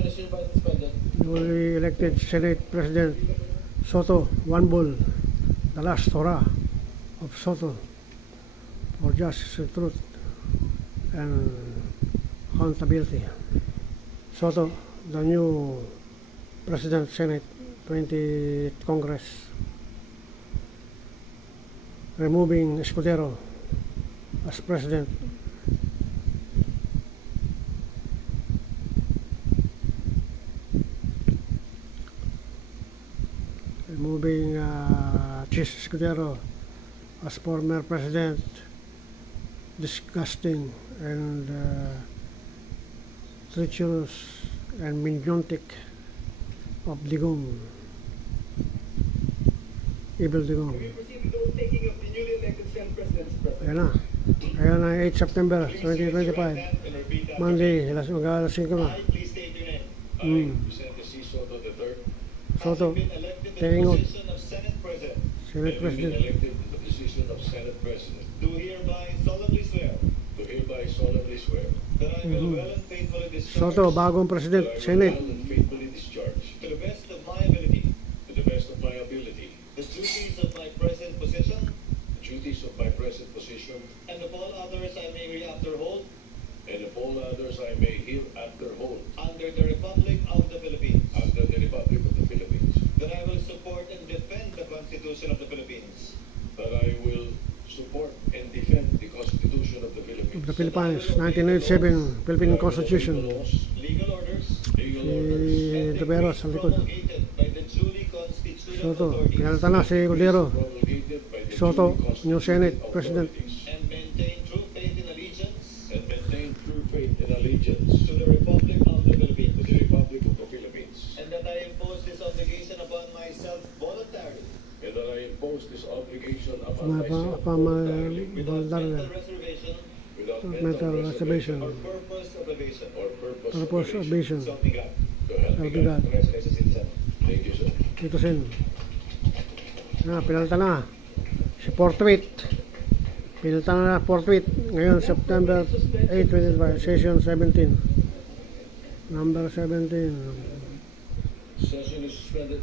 motion is hereby suspended. Newly elected Senate President Soto Wanbul, the last Torah of Soto for justice, truth, and accountability. Soto, the new President, Senate, 20th Congress, removing Escudero as President. Removing Chis Escudero as former President, disgusting and treacherous and miniontic of Digong, evil Digong. We proceed with the taking of the newly elected Senate President's President. Ayan na, 8 September 2025, Monday, alas 5 na. Please state your name. President C. Soto III. Soto, taking out Senate President. Senate President. Elected to the position of Senate President. Do hereby solemnly swear Do hereby solemnly swear that I will well and faithfully discharge Soto, bagong President, that I will Senate. well and faithfully discharge to the best of my ability to the best of my ability the duties of my present position the duties of my present position, and of all others I may hereafter hold and of all others I may hereafter hold under the Republic of the Philippines. under the Republic of the Philippines. That I will support and defend the Constitution of the Philippines. That I will support and defend the Constitution of the Philippines. Of the Philippines, 1987, Philippine Constitution. Legal orders Legal Si orders Rivera sa likod. promulgated by the duly constituted Soto, authorities pinalta na si Cordero. promulgated by the Soto, duly constituted new Senate President. authorities, and maintain true faith and allegiance and maintain true faith and allegiance to the Republic of the to Philippines. the Republic of the Philippines, And that I impose this obligation upon myself voluntarily, and that I impose this obligation upon Mga myself voluntarily, without voluntarily, mental reservation without mental reservation, or purpose of evasion. or purpose purpose of vision. So help me God. So help me Help me God. God. Congratulations, citizen. Thank you, sir. Dito sin. Pinalta na. Si Portwit. Pinalta na Portwit. Ngayon, September 8, 2025, Session 17. Number 17. Session is suspended.